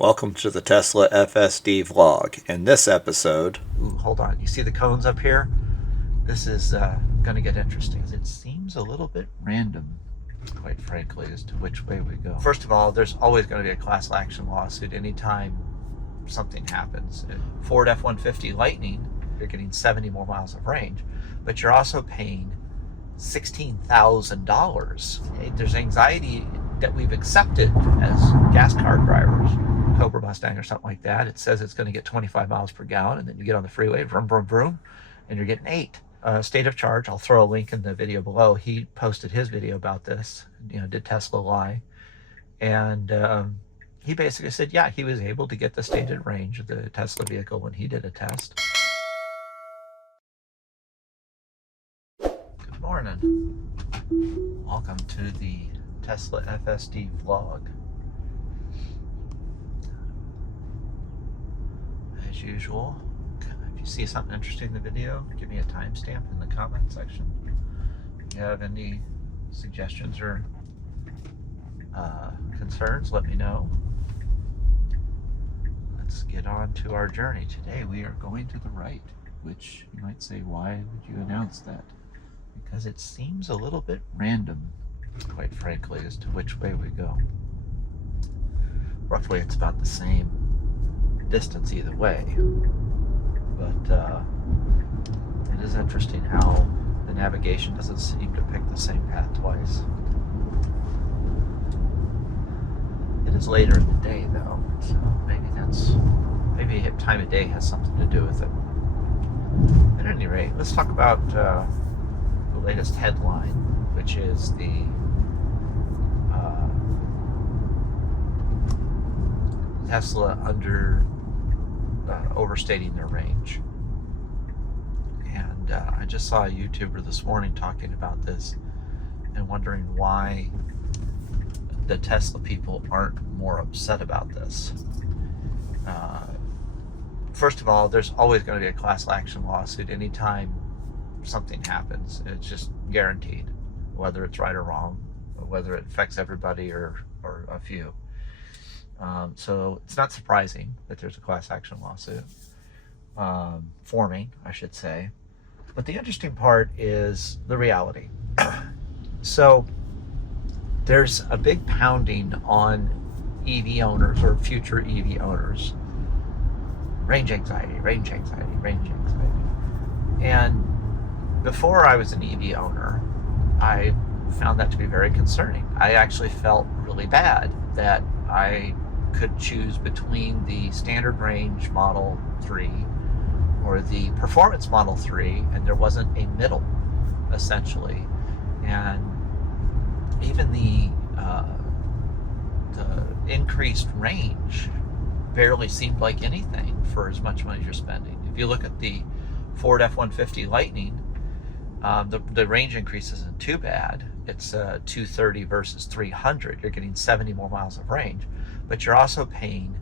Welcome to the Tesla FSD vlog. In this episode... Ooh, hold on. You see the cones up here? This is going to get interesting. It seems a little bit random, quite frankly, as to which way we go. First of all, there's always going to be a class action lawsuit anytime something happens. Ford F-150 Lightning, you're getting 70 more miles of range, but you're also paying $16,000. There's anxiety that we've accepted as gas car drivers, Cobra, Mustang, or something like that. It says it's going to get 25 miles per gallon, and then you get on the freeway, vroom, vroom, vroom, and you're getting 8. State of Charge, I'll throw a link in the video below. He posted his video about this, did Tesla lie? And he basically said, yeah, he was able to get the stated range of the Tesla vehicle when he did a test. Good morning. Welcome to the Tesla FSD vlog. As usual, if you see something interesting in the video, give me a timestamp in the comment section. If you have any suggestions or concerns, let me know. Let's get on to our journey. Today we are going to the right, which you might say, why would you announce that? Because it seems a little bit random, quite frankly, as to which way we go. Roughly it's about the same distance either way, but it is interesting how the navigation doesn't seem to pick the same path twice. It is later in the day though, so maybe time of day has something to do with it. At any rate, let's talk about the latest headline, which is the Tesla overstating their range. And I just saw a YouTuber this morning talking about this and wondering why the Tesla people aren't more upset about this. First of all, there's always going to be a class action lawsuit anytime something happens. It's just guaranteed, whether it's right or wrong, or whether it affects everybody or a few. So it's not surprising that there's a class action lawsuit forming, I should say. But the interesting part is the reality. So there's a big pounding on EV owners or future EV owners. Range anxiety, range anxiety, range anxiety. And before I was an EV owner, I found that to be very concerning. I actually felt really bad that I could choose between the standard range Model 3 or the performance Model 3, and there wasn't a middle, essentially. And even the increased range barely seemed like anything for as much money as you're spending. If you look at the Ford F-150 Lightning, the range increase isn't too bad. It's 230 versus 300. You're getting 70 more miles of range, but you're also paying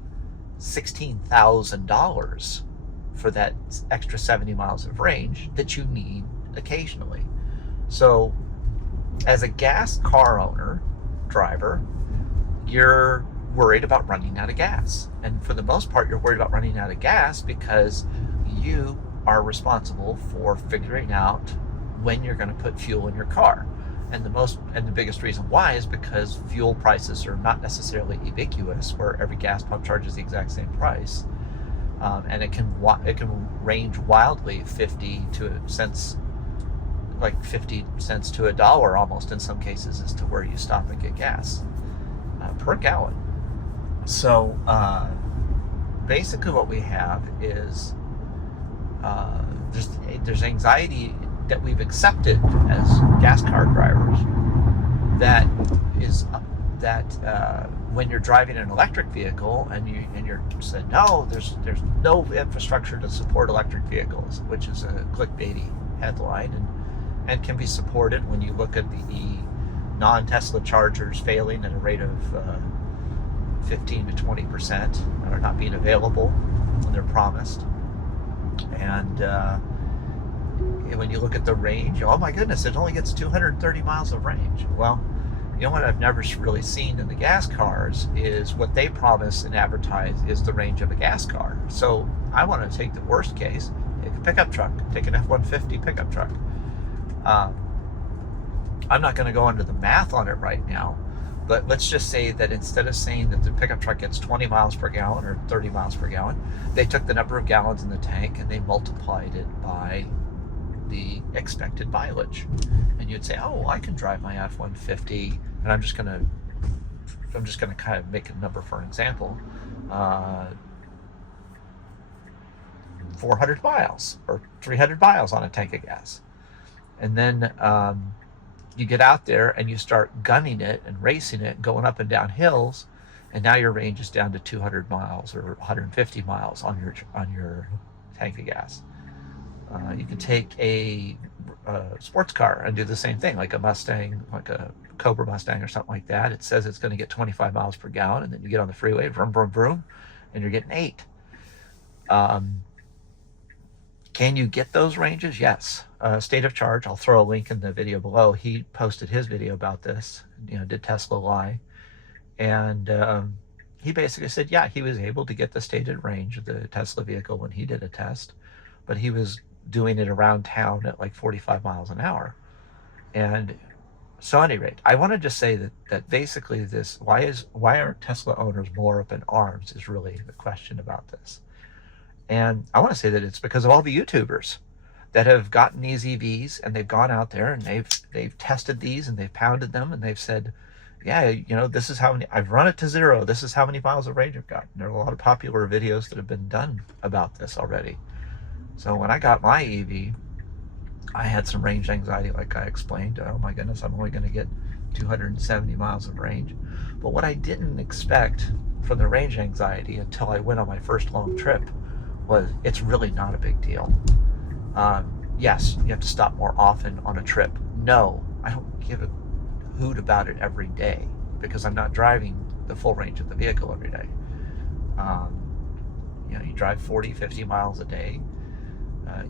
$16,000 for that extra 70 miles of range that you need occasionally. So as a gas car owner, driver, you're worried about running out of gas. And for the most part, you're worried about running out of gas because you are responsible for figuring out when you're going to put fuel in your car. And the biggest reason why is because fuel prices are not necessarily ubiquitous, where every gas pump charges the exact same price, and it can range wildly 50 cents to a dollar almost in some cases as to where you stop and get gas per gallon. So basically, what we have is there's anxiety that we've accepted as gas car drivers that when you're driving an electric vehicle and you're saying, no, there's no infrastructure to support electric vehicles, which is a clickbaity headline and can be supported when you look at the non-Tesla chargers failing at a rate of 15 to 20% or not being available when they're promised. And when you look at the range, oh my goodness, it only gets 230 miles of range. Well, You know what I've never really seen in the gas cars is what they promise and advertise is the range of a gas car. So I want to take the worst case, take a pickup truck, take an F-150 pickup truck. I'm not going to go into the math on it right now, but let's just say that instead of saying that the pickup truck gets 20 miles per gallon or 30 miles per gallon, they took the number of gallons in the tank and they multiplied it by the expected mileage. And you'd say, oh, I can drive my F-150, and I'm just going to kind of make a number for an example, 400 miles or 300 miles on a tank of gas. And then you get out there and you start gunning it and racing it, going up and down hills, and now your range is down to 200 miles or 150 miles on your tank of gas. You can take a sports car and do the same thing, like a Mustang, like a Cobra Mustang or something like that. It says it's going to get 25 miles per gallon, and then you get on the freeway, vroom, vroom, vroom, and you're getting 8. Can you get those ranges? Yes. State of Charge, I'll throw a link in the video below. He posted his video about this, did Tesla lie? And he basically said, yeah, he was able to get the stated range of the Tesla vehicle when he did a test, but he was doing it around town at like 45 miles an hour. And so at any rate, I want to just say that basically this, why are Tesla owners more up in arms is really the question about this. And I want to say that it's because of all the YouTubers that have gotten these EVs and they've gone out there and they've tested these and they've pounded them and they've said, yeah, this is how many, I've run it to 0. This is how many miles of range I've got. And there are a lot of popular videos that have been done about this already. So when I got my EV, I had some range anxiety, like I explained. Oh my goodness, I'm only going to get 270 miles of range. But what I didn't expect from the range anxiety until I went on my first long trip was it's really not a big deal. Yes, you have to stop more often on a trip. No, I don't give a hoot about it every day because I'm not driving the full range of the vehicle every day. You drive 40, 50 miles a day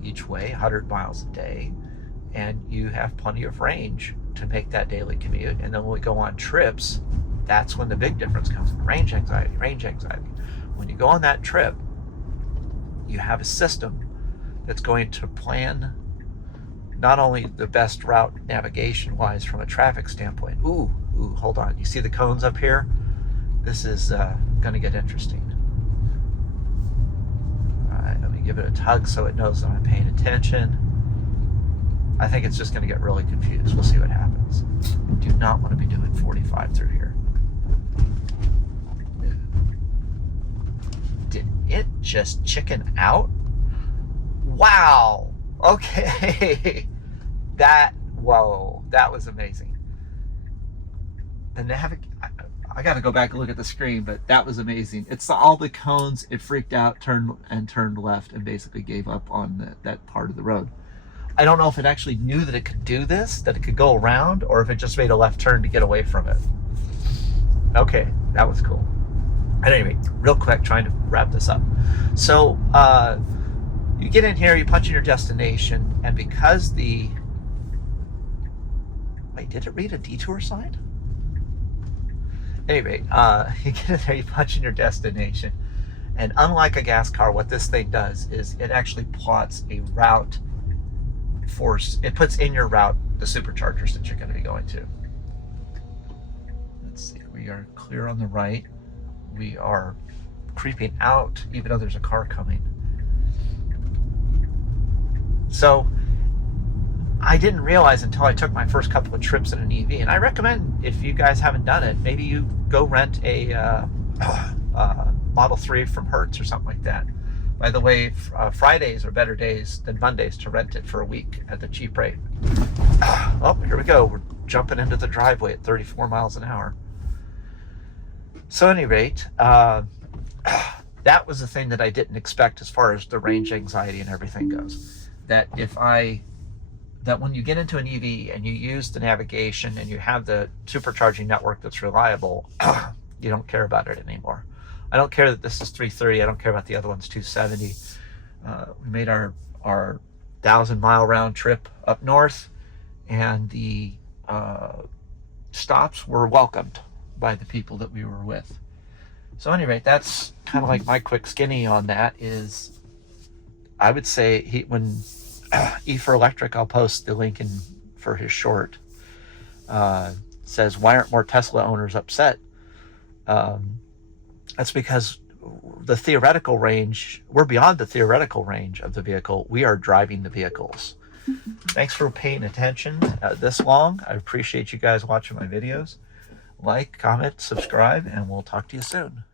each way, 100 miles a day, and you have plenty of range to make that daily commute. And then when we go on trips, that's when the big difference comes in. Range anxiety. When you go on that trip, you have a system that's going to plan not only the best route navigation-wise from a traffic standpoint. Ooh, hold on. You see the cones up here? This is going to get interesting. All right, let me give it a tug so it knows that I'm paying attention. I think it's just going to get really confused. We'll see what happens. Do not want to be doing 45 through here. Did it just chicken out? Wow. Okay. Whoa, that was amazing. I got to go back and look at the screen, but that was amazing. It's all the cones. It freaked out, turned left, and basically gave up on that part of the road. I don't know if it actually knew that it could do this, that it could go around, or if it just made a left turn to get away from it. Okay, that was cool. At any rate, real quick, trying to wrap this up. So you get in here, you punch in your destination, and because wait, did it read a detour sign? Anyway, you get in there, you punch in your destination, and unlike a gas car, what this thing does is it actually plots a route it puts in your route the superchargers that you're going to be going to. Let's see, we are clear on the right. We are creeping out, even though there's a car coming. So I didn't realize until I took my first couple of trips in an EV, and I recommend, if you guys haven't done it, maybe you go rent a Model 3 from Hertz or something like that. By the way, Fridays are better days than Mondays to rent it for a week at the cheap rate. Oh, here we go. We're jumping into the driveway at 34 miles an hour. So at any rate, that was the thing that I didn't expect as far as the range anxiety and everything goes. That when you get into an EV and you use the navigation and you have the supercharging network that's reliable, you don't care about it anymore. I don't care that this is 330. I don't care about the other one's 270. We made our 1,000-mile round trip up north, and the stops were welcomed by the people that we were with. So anyway, that's kind of like my quick skinny on that. Is I would say when E for Electric, I'll post the link in for his short, says, why aren't more Tesla owners upset? That's because the theoretical range, we're beyond the theoretical range of the vehicle. We are driving the vehicles. Thanks for paying attention this long. I appreciate you guys watching my videos. Like, comment, subscribe, and we'll talk to you soon.